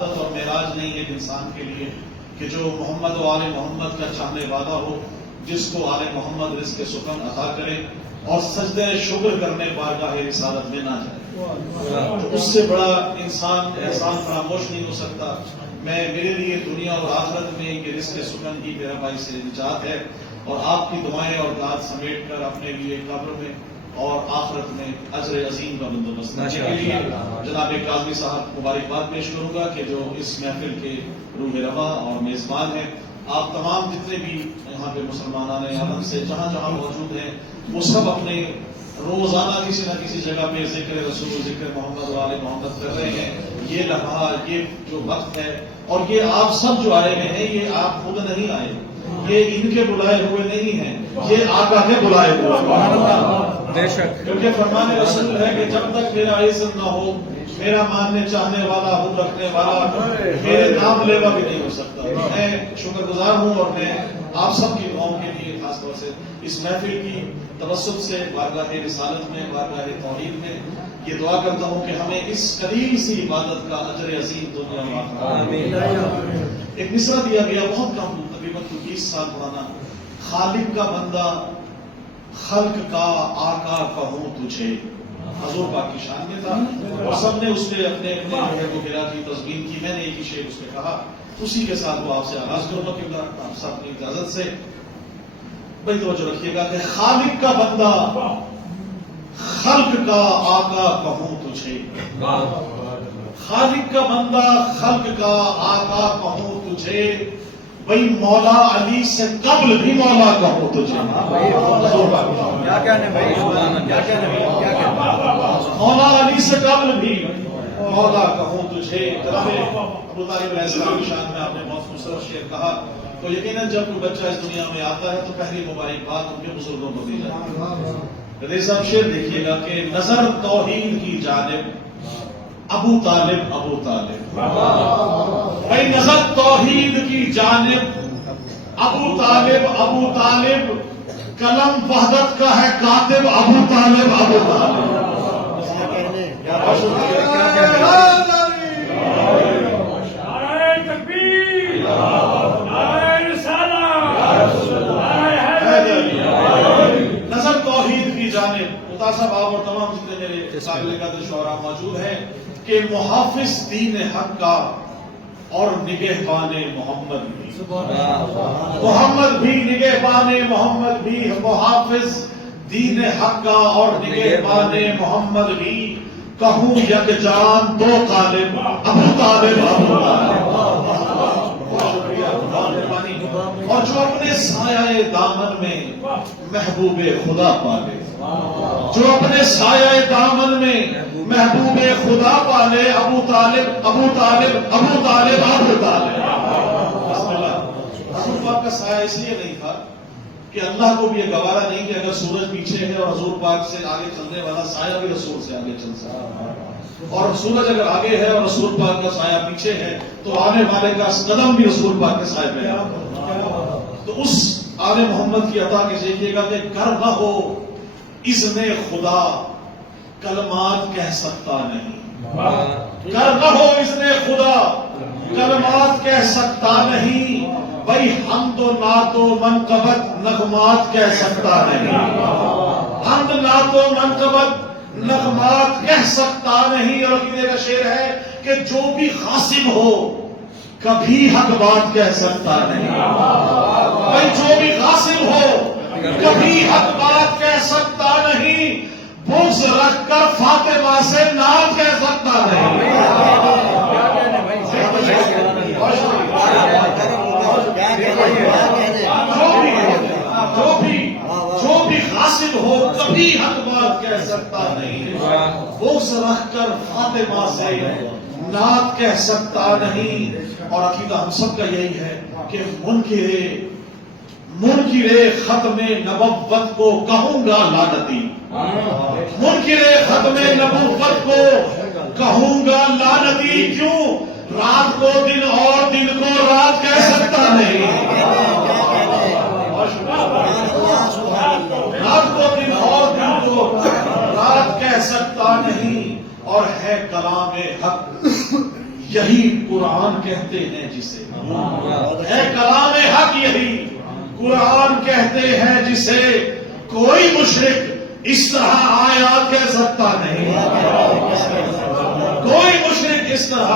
اور معراج نہیں ایک انسان کے لیے کہ جو محمد و آل محمد کا چاہنے والا ہو، جس کو آل محمد رزق سکن عطا کرے اور سجدہ شکر کرنے بارگاہ رسالت میں نہ جائے۔ تو اس سے بڑا انسان احسان فراموش نہیں ہو سکتا۔ میرے لیے دنیا اور آخرت میں کہ رزق سکن ہی میرا باعث سے نجات ہے، اور آپ کی دعائیں اور دعات سمیٹ کر اپنے لیے قبر میں اور آخرت میں اجر عظیم کا بندوبست کرنے کے لیے جناب کاظمی صاحب مبارکباد پیش کروں گا کہ جو اس محفل کے روح رواں اور میزبان ہیں۔ آپ تمام جتنے بھی یہاں پہ مسلمانان عالم سے جہاں جہاں موجود ہیں، وہ سب اپنے روزانہ کسی نہ کسی جگہ پہ ذکر رسول، ذکر محمد و آل محمد کر رہے ہیں۔ یہ لمحہ، یہ جو وقت ہے، اور یہ آپ سب جو آئے ہوئے ہیں، یہ آپ خود نہیں آئے، یہ ان کے بلائے ہوئے نہیں ہیں، یہ آقا کے بلائے ہوئے۔ بے شک، کیونکہ فرمان رسول ہے کہ جب تک میرا عزت نہ ہو، میرا ماننے چاہنے والا، حب رکھنے والا میرے نام لیوا بھی نہیں ہو سکتا۔ میں شکر گزار ہوں، اور میں آپ سب کی دعاؤں کے لیے خاص طور سے اس محفل کی توسط سے بارگاہ رسالت میں، بارگاہ توحید میں یہ دعا کرتا ہوں کہ ہمیں اس قلیل سی عبادت کا اجر عظیم دنیا میں آخرت۔ ایک مصرع دیا گیا بہت کم، تقریباً 20 سال پرانا، خالق کا بندہ خلق کا آقا کہوں تجھے، حضور پاک کی شان میں تھا، اور سب نے اس پہ اپنے کو گرا کی تسبیح کی۔ میں نے ایک ہی شعر اس پہ کہا، اسی کے ساتھ وہ آپ سے آغاز کروں گا کہ آپ سب کی اجازت سے بڑی توجہ رکھیے گا کہ خالق کا بندہ خلق کا آقا کہوں تجھے، خالق کا بندہ خلق کا آقا کہوں تجھے، بھئی مولا علی سے قبل بھی مولا کہوں تجھے۔ کیا کہنے بھائی، کیا کہنے، مولا علی سے قبل بھی مولا کہوں تجھے۔ جناب ابو طالب علیہ السلام کی شان میں آپ نے بہت خوبصورت شعر کہا، تو یقیناً جب کوئی بچہ اس دنیا میں آتا ہے تو پہلی مبارکباد ان کے بزرگوں کو دی جاتی ہے۔ رضی صاحب شعر دیکھیے گا کہ نظر توحید کی جانب ابو طالب، ابو طالب، بھائی نظر توحید کی جانب ابو طالب، ابو طالب، قلم وحدت کا ہے کاتب ابو طالب، ابو طالب۔ نظر توحید کی جانب مطاع صاحب آپ اور تمام جتنے میرے قابل قدر شعراء موجود ہیں کہ محافظ دین حق کا اور نگہبان محمد بھی، محمد بھی نگہبان محمد بھی، محافظ دین حق کا اور نگہبان محمد بھی، کہوں یک جان دو طالب ابو طالب، ابو طالب۔ اور جو اپنے سایہ دامن میں محبوب خدا پالے، جو اپنے سایہ دامن میں محبوب خدا پالے، ابو طالب، ابو طالب، ابو طالب، ابو طالب۔ بسم اللہ۔ حضور پاک کا سایہ اس لیے نہیں تھا کہ اللہ کو بھی یہ گوارا نہیں کہ اگر سورج پیچھے ہے اور حضور پاک سے آگے چلنے والا سایہ بھی رسول سے آگے چل سکتا ہے، اور سورج اگر آگے ہے اور رسول پاک کا سایہ پیچھے ہے تو آنے والے کا قدم بھی رسول پاک کے سائے پہ ہے۔ تو اس آل محمد کی عطا کے دیکھیے گا کہ گر نہ ہو اذن خدا کلمات کہہ سکتا نہیں، گر نہ ہو اذن خدا کلمات کہہ سکتا نہیں، بھائی حمد و نعت و منقبت نغمات کہہ سکتا نہیں، حمد نعت و منقبت نغمات کہہ سکتا نہیں۔ اور عقیدے کا شعر ہے کہ جو بھی خاصم ہو کبھی حق بات کہہ سکتا نہیں، بھائی جو بھی خاصم ہو کبھی حق بات کہہ سکتا نہیں، بغض رکھ کر فاطمہ سے نعت کہہ سکتا نہیں۔ جو بھی خاصم ہو کبھی حق بات کہہ سکتا نہیں، بغض رکھ کر فاطمہ سے نعت کہہ سکتا نہیں۔ اور عقیدہ ہم سب کا یہی ہے کہ منکر ختم نبوت کو کہوں گا لعنتی، منکر ختم نبوت کو کہوں گا لعنتی، کیوں رات کو دن اور دن کو رات کہہ سکتا نہیں، رات کو دن اور دن کو رات کہہ سکتا نہیں۔ اور ہے کلام حق یہی قرآن کہتے ہیں جسے ہے کلام حق، یہی قرآن کہتے ہیں جسے کوئی مشرک اس طرح آیات کہہ سکتا نہیں، کوئی مشرک اس طرح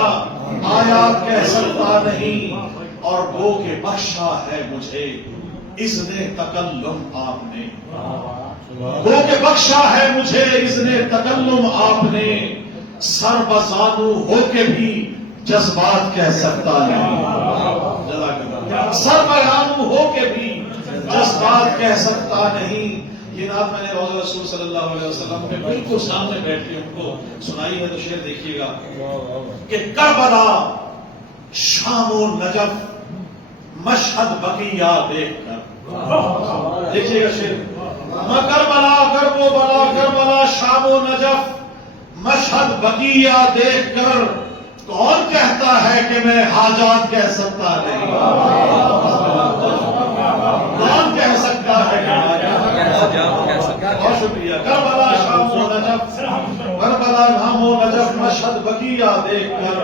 آیات کہہ سکتا نہیں، اور گو کہ بخشا ہے مجھے اذن تکلم آپ نے، گو کہ بخشا ہے مجھے اذن تکلم آپ نے، سر بزانو ہو کے بھی جذبات کہہ سکتا نہیں، سر بزانو ہو کے بھی جذبات کہہ سکتا نہیں۔ یہ نعت میں نے روضہ رسول صلی اللہ علیہ وسلم کے بالکل سامنے بیٹھ کے ان کو سنائی ہے، تو شعر دیکھیے گا کہ کربلا شام و نجف مشہد بقیہ دیکھ کر، دیکھیے گا شعر، کربلا کرب و بلا کربلا شام و نجف مشہد بقیہ دیکھ کر کون کہتا ہے کہ میں حاجات کہہ سکتا نہیں، کون کہہ سکتا ہے کہ بہت شکریہ۔ کربلا شام و نجف، کربلا نام و نجف مشہد بقیہ دیکھ کر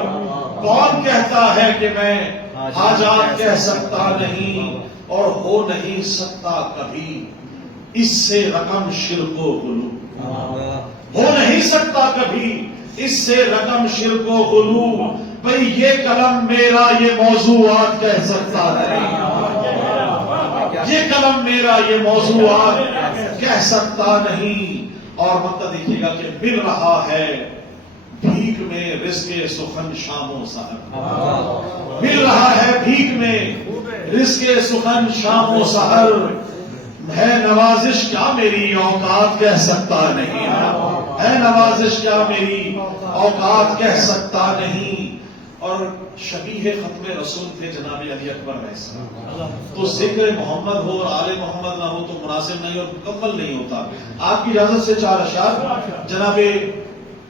کون کہتا ہے کہ میں حاجات کہہ سکتا نہیں، اور ہو نہیں سکتا کبھی اس سے رقم شرک و غلو، ہو نہیں سکتا کبھی اس سے رقم شرک و غلو، بھئی یہ قلم میرا یہ موضوعات کہہ سکتا نہیں، یہ قلم میرا یہ موضوعات کہہ سکتا نہیں۔ اور مطلب دیکھیے گا کہ مل رہا ہے بھیک میں رزق سخن شام و سحر، مل رہا ہے بھیک میں رزق سخن شام و سحر، ہے نوازش کیا میری اوقات کہہ سکتا نہیں، ہے نوازش کیا میری اوقات کہہ سکتا نہیں۔ اور شبیہ ختم رسول تھے جناب علی اکبر علیہ السلام، تو ذکر محمد ہو اور آل محمد نہ ہو تو مناسب نہیں اور مکمل نہیں ہوتا۔ آپ کی اجازت سے چار اشعار جناب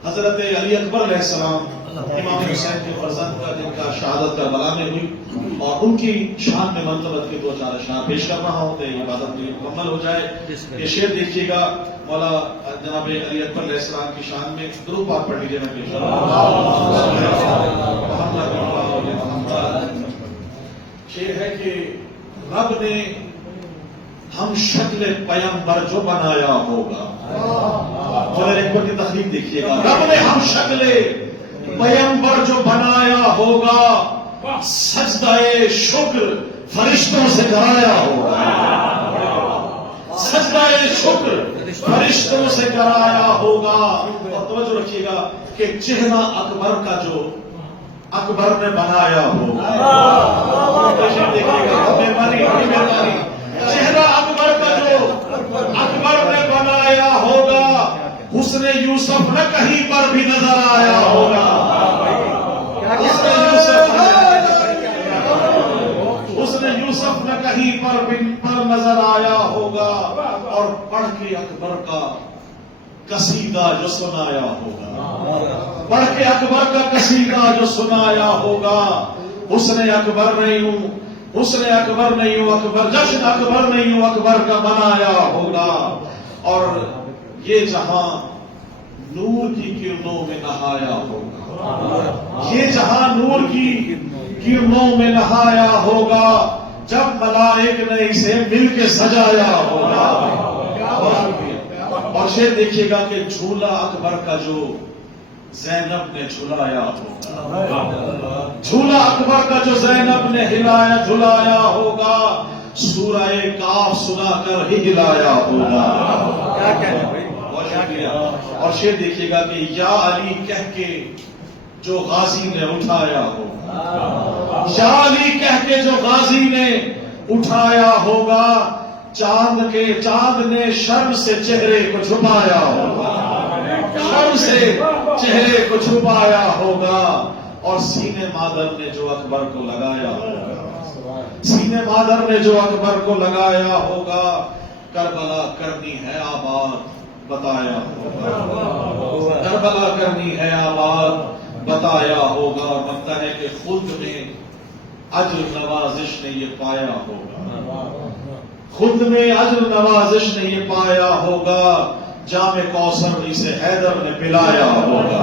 حضرت علی اکبر علیہ السلام امام حسین کے فرزند کا جن کا شہادت کربلا میں ہوئی، اور ان کی شان میں منقبت کے دو چار اشعار پیش کر رہا ہوں، تو یہ عبادت بھی مکمل ہو جائے۔ یہ شعر دیکھیے گا مولا جناب علی اکبر علیہ السلام کی شان میں، درود پاک پڑھ لیجیے، میں پیش کر رہا ہوں۔ شعر ہے کہ رب نے ہم شکل پیغمبر جو بنایا ہوگا، مولا علی اکبر کی تخلیق دیکھیے گا، رب نے ہم شکل پیغمبر جو بنایا ہوگا، سجدہ شکر فرشتوں سے کرایا ہوگا، سجدہ شکر فرشتوں سے کرایا ہوگا۔ اور توجہ رکھیے گا کہ چہرہ اکبر کا جو اکبر نے بنایا ہوگا، دیکھیے گا مہربانی، چہرہ اکبر کا جو اکبر نے بنایا ہوگا، حسن یوسف نہ کہیں پر بھی نظر آیا ہوگا، حسن یوسف نہ کہیں پر نظر آیا ہوگا، اور پڑھ کے اکبر کا قصیدہ جو سنایا ہوگا، پڑھ کے اکبر کا قصیدہ جو سنایا ہوگا، حسن اکبر نہیں ہوں، حسن اکبر نہیں ہوں، اکبر جشن اکبر نہیں ہوں، اکبر کا بنایا ہوگا، اور یہ جہاں نور کی کرنوں میں نہایا ہوگا، یہ جہاں نور کی کرنوں میں نہایا ہوگا، جب ملائک نے اسے مل کے سجایا ہوگا۔ اور شعر دیکھیے گا کہ جھولا اکبر کا جو زینب نے جھلایا ہوگا، جھولا اکبر کا جو زینب نے جھلایا ہوگا، سورہ کاف سنا کر ہی ہلایا ہوگا۔ اور شعر دیکھیے گا کہ یا علی کہہ کے جو غازی نے اٹھایا ہوگا، یا علی کہہ کے جو غازی نے اٹھایا ہوگا، چاند نے شرم سے چہرے کو چھپایا ہوگا، شرم سے چہرے کو چھپایا ہوگا، اور سینے مادر نے جو اکبر کو لگایا ہوگا، سینے مادر نے جو اکبر کو لگایا ہوگا، کربلا کرنی ہے آباد بتایا ہوگا، کربلا کرنی ہے آباد بتایا ہوگا۔ اور لگتا ہے کہ خود میں اجر نوازش نے یہ پایا ہوگا، خود میں اجر نوازش نے یہ پایا ہوگا، جام کوثر اسے حیدر نے پلایا ہوگا۔